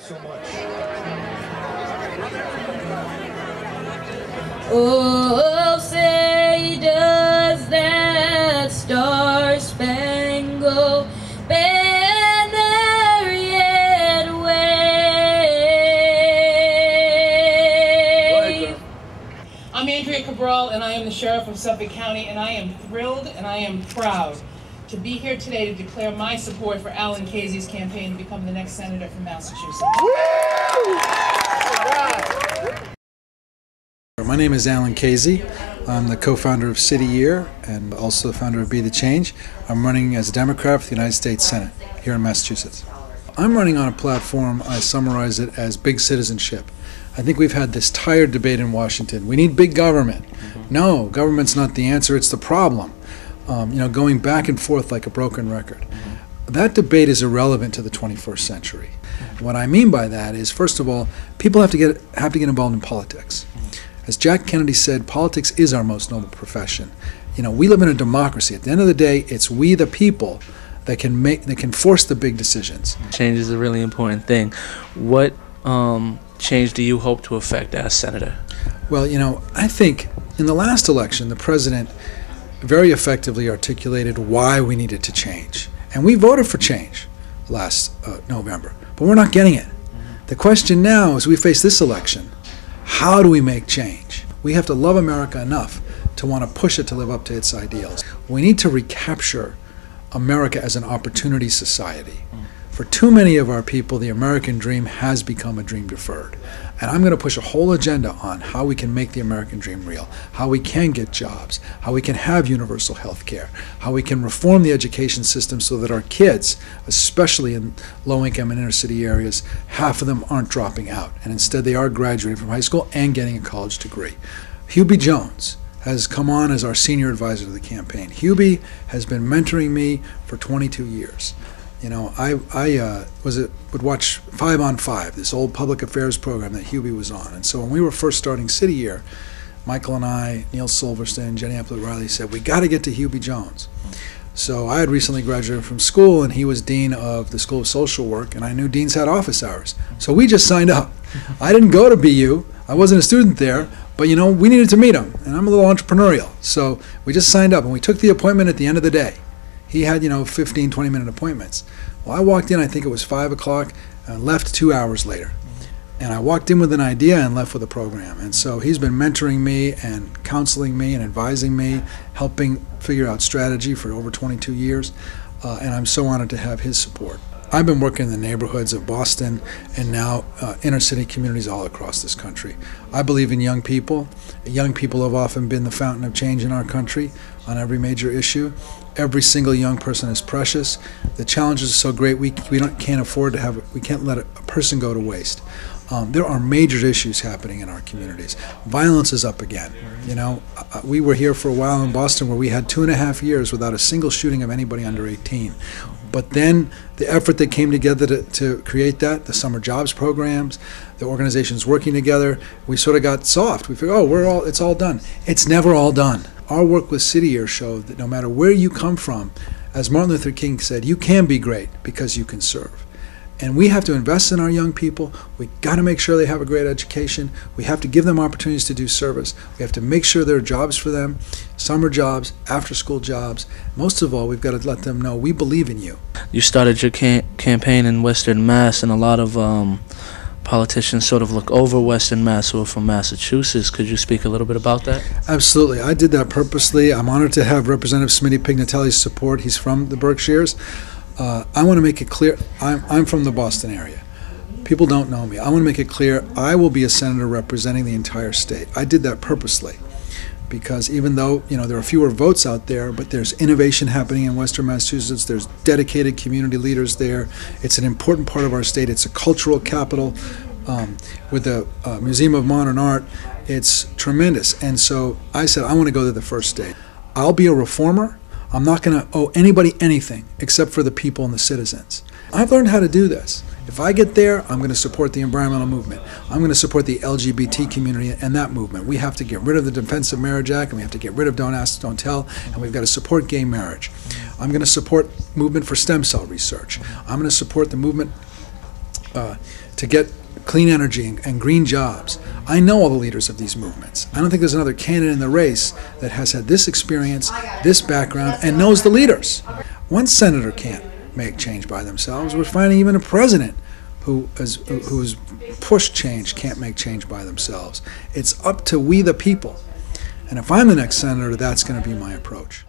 So much. Oh, say does that star-spangled banner yet wave? I'm Andrea Cabral, and I am the Sheriff of Suffolk County, and I am thrilled and I am proud to be here today to declare my support for Alan Khazei's campaign to become the next senator from Massachusetts. My name is Alan Khazei. I'm the co-founder of City Year and also the founder of Be the Change. I'm running as a Democrat for the United States Senate here in Massachusetts. I'm running on a platform, I summarize it as big citizenship. I think we've had this tired debate in Washington. We need big government. No, government's not the answer, it's the problem. Going back and forth like a broken record. That debate is irrelevant to the 21st century. What I mean by that is, first of all, people have to get involved in politics. As Jack Kennedy said, politics is our most noble profession. We live in a democracy. At the end of the day, it's we the people that can force the big decisions. Change is a really important thing. What change do you hope to affect as senator? Well, I think in the last election, the president very effectively articulated why we needed to change. And we voted for change last November, but we're not getting it. The question now, as we face this election, how do we make change? We have to love America enough to want to push it to live up to its ideals. We need to recapture America as an opportunity society. For too many of our people, the American dream has become a dream deferred. And I'm going to push a whole agenda on how we can make the American dream real, how we can get jobs, how we can have universal health care, how we can reform the education system so that our kids, especially in low-income and inner-city areas, half of them aren't dropping out, and instead they are graduating from high school and getting a college degree. Hubie Jones has come on as our senior advisor to the campaign. Hubie has been mentoring me for 22 years. I would watch 5 on 5, this old public affairs program that Hubie was on. And so when we were first starting City Year, Michael and I, Neil Silverstein, Jenny Aplett-Riley said, we got to get to Hubie Jones. So I had recently graduated from school, and he was dean of the School of Social Work, and I knew deans had office hours. So we just signed up. I didn't go to BU. I wasn't a student there, but we needed to meet him, and I'm a little entrepreneurial. So we just signed up, and we took the appointment at the end of the day. He had, 15, 20-minute appointments. Well, I walked in, I think it was 5 o'clock, and left 2 hours later. And I walked in with an idea and left with a program. And so he's been mentoring me and counseling me and advising me, helping figure out strategy for over 22 years. And I'm so honored to have his support. I've been working in the neighborhoods of Boston and now inner city communities all across this country. I believe in young people. Young people have often been the fountain of change in our country on every major issue. Every single young person is precious. The challenges are so great we can't afford to we can't let a person go to waste. There are major issues happening in our communities. Violence is up again. We were here for a while in Boston where we had 2.5 years without a single shooting of anybody under 18. But then the effort that came together to create that, the summer jobs programs, the organizations working together, we sort of got soft. We figured, it's all done. It's never all done. Our work with City Year showed that no matter where you come from, as Martin Luther King said, you can be great because you can serve. And we have to invest in our young people. We got to make sure they have a great education. We have to give them opportunities to do service. We have to make sure there are jobs for them, summer jobs, after-school jobs. Most of all, we've got to let them know we believe in you. You started your campaign in Western Mass, and a lot of politicians sort of look over Western Mass who are from Massachusetts. Could you speak a little bit about that? Absolutely. I did that purposely. I'm honored to have Representative Smitty Pignatelli's support. He's from the Berkshires. I want to make it clear, I'm from the Boston area. People don't know me. I want to make it clear I will be a senator representing the entire state. I did that purposely because even though there are fewer votes out there, but there's innovation happening in Western Massachusetts. There's dedicated community leaders there. It's an important part of our state. It's a cultural capital with the Museum of Modern Art. It's tremendous. And so I said I want to go there the first day. I'll be a reformer. I'm not going to owe anybody anything except for the people and the citizens. I've learned how to do this. If I get there, I'm going to support the environmental movement. I'm going to support the LGBT community and that movement. We have to get rid of the Defense of Marriage Act, and we have to get rid of Don't Ask, Don't Tell, and we've got to support gay marriage. I'm going to support movement for stem cell research. I'm going to support the movement to get clean energy and green jobs. I know all the leaders of these movements. I don't think there's another candidate in the race that has had this experience, this background, and knows the leaders. One senator can't make change by themselves. We're finding even a president who's pushed change can't make change by themselves. It's up to we the people. And if I'm the next senator, that's going to be my approach.